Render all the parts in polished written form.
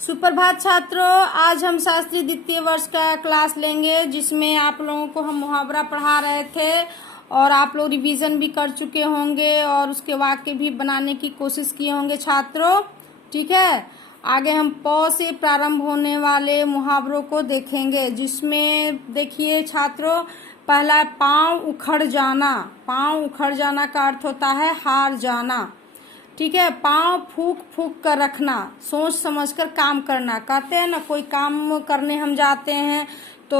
सुप्रभात छात्रों, आज हम शास्त्री द्वितीय वर्ष का क्लास लेंगे जिसमें आप लोगों को हम मुहावरा पढ़ा रहे थे और आप लोग रिवीजन भी कर चुके होंगे और उसके वाक्य भी बनाने की कोशिश किए होंगे छात्रों। ठीक है, आगे हम प से प्रारंभ होने वाले मुहावरों को देखेंगे जिसमें देखिए छात्रों, पहला पांव उखड़ जाना। पांव उखड़ जाना का अर्थ होता है हार जाना। ठीक है, पांव फूक फूक कर रखना, सोच समझ कर काम करना। कहते हैं ना, कोई काम करने हम जाते हैं तो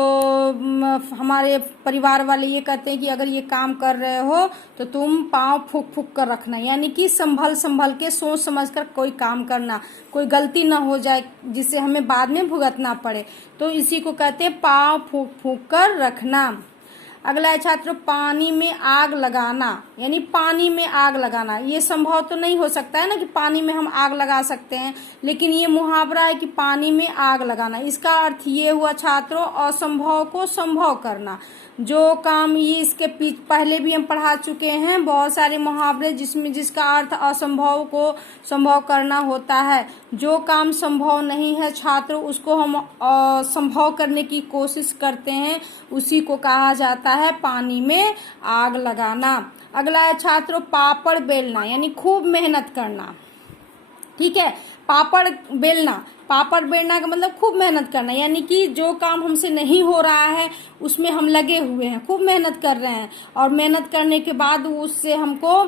हमारे परिवार वाले ये कहते हैं कि अगर ये काम कर रहे हो तो तुम पांव फूक फूक कर रखना, यानी कि संभल संभल के सोच समझ कर कोई काम करना, कोई गलती ना हो जाए जिससे हमें बाद में भुगतना पड़े। तो इसी को कहते हैं पांव फूक फूक कर रखना। अगला है छात्रों, पानी में आग लगाना, यानी पानी में आग लगाना। ये संभव तो नहीं हो सकता है ना कि पानी में हम आग लगा सकते हैं, लेकिन ये मुहावरा है कि पानी में आग लगाना। इसका अर्थ ये हुआ छात्रों, असंभव को संभव करना। जो काम ये इसके पहले भी हम पढ़ा चुके हैं बहुत सारे मुहावरे जिसका अर्थ असंभव को संभव करना होता है। जो काम संभव नहीं है छात्रों, उसको हम संभव करने की कोशिश करते हैं, उसी को कहा जाता है पानी में आग लगाना। अगला है छात्रों, पापड़ बेलना, यानी खूब मेहनत करना। ठीक है, पापड़ बेलना, पापड़ बेलना का मतलब खूब मेहनत करना, यानी कि जो काम हमसे नहीं हो रहा है उसमें हम लगे हुए हैं, खूब मेहनत कर रहे हैं और मेहनत करने के बाद उससे हमको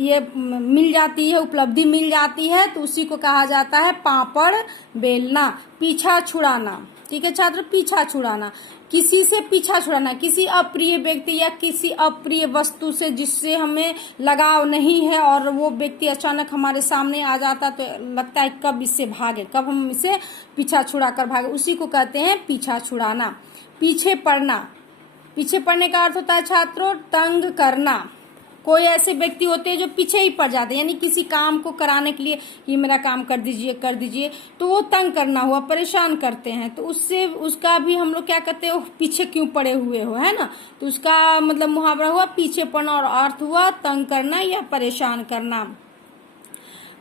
ये मिल जाती है, उपलब्धि मिल जाती है, तो उसी को कहा जाता है पापड़ बेलना। पीछा छुड़ाना, ठीक है छात्र, पीछा छुड़ाना, किसी से पीछा छुड़ाना, किसी अप्रिय व्यक्ति या किसी अप्रिय वस्तु से जिससे हमें लगाव नहीं है और वो व्यक्ति अचानक हमारे सामने आ जाता तो लगता है कब इससे भागे, कब हम इसे पीछा छुड़ा कर भागे, उसी को कहते हैं पीछा छुड़ाना। पीछे पड़ना, पीछे पड़ने का अर्थ होता है छात्रों तंग करना। कोई ऐसे व्यक्ति होते हैं जो पीछे ही पड़ जाते हैं, यानी किसी काम को कराने के लिए ये मेरा काम कर दीजिए, तो वो तंग करना हुआ, परेशान करते हैं, तो उससे उसका भी हम लोग क्या कहते हैं, पीछे क्यों पड़े हुए हो, है ना। तो उसका मतलब मुहावरा हुआ पीछे पड़ना और अर्थ हुआ तंग करना या परेशान करना।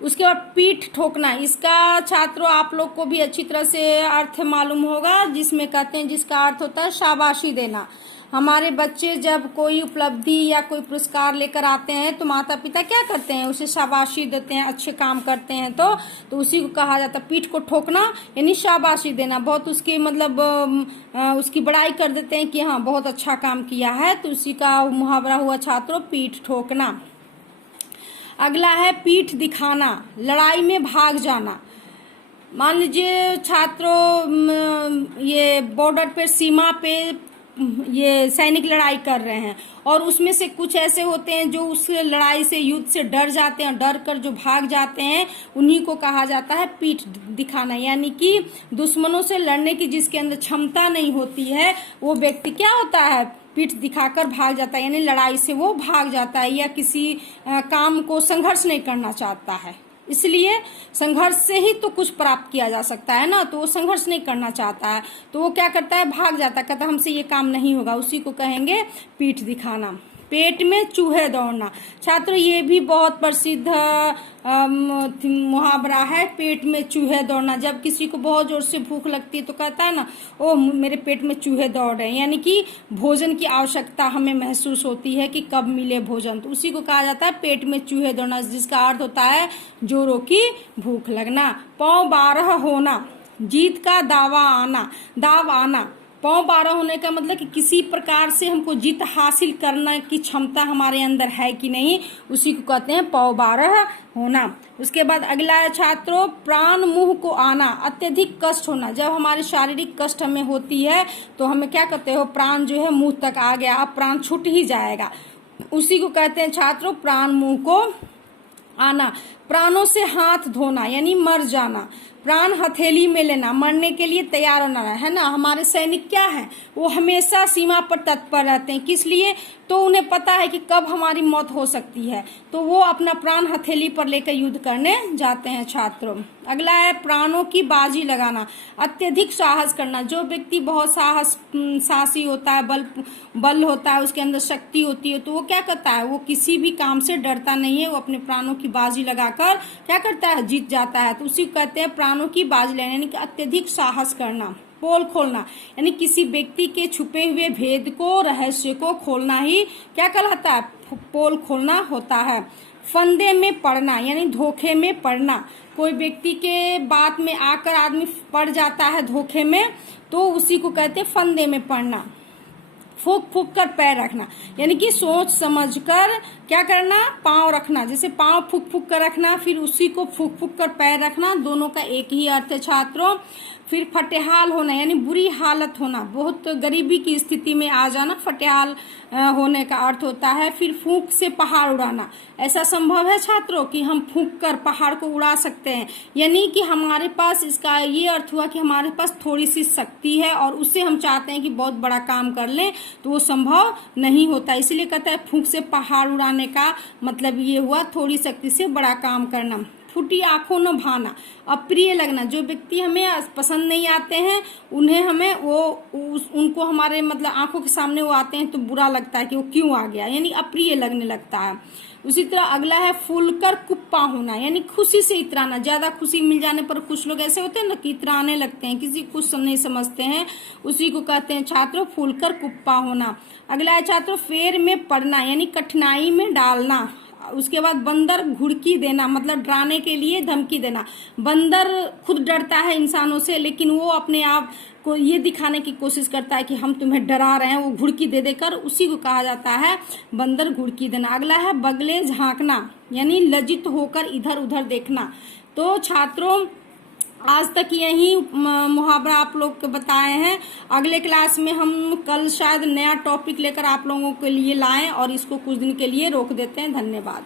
उसके बाद पीठ ठोकना, इसका छात्रों आप लोग को भी अच्छी तरह से अर्थ मालूम होगा, जिसमें कहते हैं जिसका अर्थ होता है शाबाशी देना। हमारे बच्चे जब कोई उपलब्धि या कोई पुरस्कार लेकर आते हैं तो माता पिता क्या करते हैं, उसे शाबाशी देते हैं, अच्छे काम करते हैं तो उसी को कहा जाता है पीठ को ठोकना, यानी शाबाशी देना। बहुत उसकी मतलब उसकी बड़ाई कर देते हैं कि हाँ बहुत अच्छा काम किया है, तो उसी का मुहावरा हुआ छात्रों पीठ ठोकना। अगला है पीठ दिखाना, लड़ाई में भाग जाना। मान लीजिए छात्रों ये बॉर्डर पे, सीमा पे ये सैनिक लड़ाई कर रहे हैं और उसमें से कुछ ऐसे होते हैं जो उस लड़ाई से, युद्ध से डर जाते हैं, डर कर जो भाग जाते हैं, उन्हीं को कहा जाता है पीठ दिखाना। यानी कि दुश्मनों से लड़ने की जिसके अंदर क्षमता नहीं होती है वो व्यक्ति क्या होता है, पीठ दिखाकर भाग जाता है, यानी लड़ाई से वो भाग जाता है या किसी काम को संघर्ष नहीं करना चाहता है। इसलिए संघर्ष से ही तो कुछ प्राप्त किया जा सकता है ना, तो वो संघर्ष नहीं करना चाहता है तो वो क्या करता है, भाग जाता है, कहता है हमसे ये काम नहीं होगा, उसी को कहेंगे पीठ दिखाना। पेट में चूहे दौड़ना, छात्र ये भी बहुत प्रसिद्ध मुहावरा है, पेट में चूहे दौड़ना। जब किसी को बहुत जोर से भूख लगती है तो कहता है ना, ओ मेरे पेट में चूहे दौड़ रहे हैं, यानी कि भोजन की आवश्यकता हमें महसूस होती है कि कब मिले भोजन, तो उसी को कहा जाता है पेट में चूहे दौड़ना, जिसका अर्थ होता है जोरों की भूख लगना। पौ 12 होना, जीत का दाव आना। पौ 12 होने का मतलब कि किसी प्रकार से हमको जीत हासिल करने की क्षमता हमारे अंदर है कि नहीं, उसी को कहते हैं पौ 12 होना। उसके बाद अगला है छात्रों प्राण मुंह को आना, अत्यधिक कष्ट होना। जब हमारी शारीरिक कष्ट हमें होती है तो हमें क्या कहते हो, प्राण जो है मुंह तक आ गया, अब प्राण छूट ही जाएगा, उसी को कहते हैं छात्रों प्राण मुंह को आना। प्राणों से हाथ धोना, यानी मर जाना। प्राण हथेली में लेना, मरने के लिए तैयार होना, है ना। हमारे सैनिक क्या है, वो हमेशा सीमा पर तत्पर रहते हैं, किस लिए, तो उन्हें पता है कि कब हमारी मौत हो सकती है, तो वो अपना प्राण हथेली पर लेकर युद्ध करने जाते हैं छात्रों। अगला है प्राणों की बाजी लगाना, अत्यधिक साहस करना। जो व्यक्ति बहुत साहसी होता है, बल होता है, उसके अंदर शक्ति होती है, तो वो क्या करता है, वो किसी भी काम से डरता नहीं है, वो अपने प्राणों की बाजी लगाकर क्या करता है, जीत जाता है, तो उसी को कहते हैं प्राणों की बाजी लेना यानी कि अत्यधिक साहस करना। पोल खोलना यानी किसी व्यक्ति के छुपे हुए भेद को, रहस्य को खोलना ही क्या कहलाता है? पोल खोलना होता है। फंदे में पड़ना यानी धोखे में पड़ना, कोई व्यक्ति के बात में आकर आदमी पड़ जाता है धोखे में, तो उसी को कहते हैं फंदे में पड़ना। फूक फूक कर पैर रखना यानी कि सोच समझकर क्या करना? पांव रखना, जैसे पांव फूक फूक कर रखना, फिर उसी को फूक फूक कर पैर रखना, दोनों का एक ही अर्थ है छात्रों। फिर फटेहाल होना यानी बुरी हालत होना, बहुत गरीबी की स्थिति में आ जाना फटेहाल होने का अर्थ होता है। फिर फूंक से पहाड़ उड़ाना, ऐसा संभव है छात्रों कि हम फूंक कर पहाड़ को उड़ा सकते हैं, यानी कि हमारे पास, इसका ये अर्थ हुआ कि हमारे पास थोड़ी सी शक्ति है और उससे हम चाहते हैं कि बहुत बड़ा काम कर लें, तो वो संभव नहीं होता। इसलिए कहता है फूंक से पहाड़ उड़ाने का मतलब ये हुआ थोड़ी शक्ति से बड़ा काम करना। फूटी आंखों न भाना, अप्रिय लगना, जो व्यक्ति हमें पसंद नहीं आते हैं उन्हें हमें उनको हमारे मतलब आंखों के सामने वो आते हैं तो बुरा लगता है कि वो क्यों आ गया, यानी अप्रिय लगने लगता है। उसी तरह अगला है फूलकर कुप्पा होना यानी खुशी से इतराना, ज्यादा खुशी मिल जाने पर कुछ लोग ऐसे होते हैं ना कि इतराने लगते हैं, किसी कुछ नहीं समझते हैं, उसी को कहते हैं छात्रों फूलकर कुप्पा होना। अगला है छात्रों फेर में पड़ना यानी कठिनाई में डालना। उसके बाद बंदर घुड़की देना मतलब डराने के लिए धमकी देना। बंदर खुद डरता है इंसानों से, लेकिन वो अपने आप को ये दिखाने की कोशिश करता है कि हम तुम्हें डरा रहे हैं, वो घुड़की दे देकर, उसी को कहा जाता है बंदर घुड़की देना। अगला है बगले झांकना यानी लज्जित होकर इधर उधर देखना। तो छात्रों आज तक यही मुहावरा आप लोग को बताए हैं। अगले क्लास में हम कल शायद नया टॉपिक लेकर आप लोगों के लिए लाएं और इसको कुछ दिन के लिए रोक देते हैं। धन्यवाद।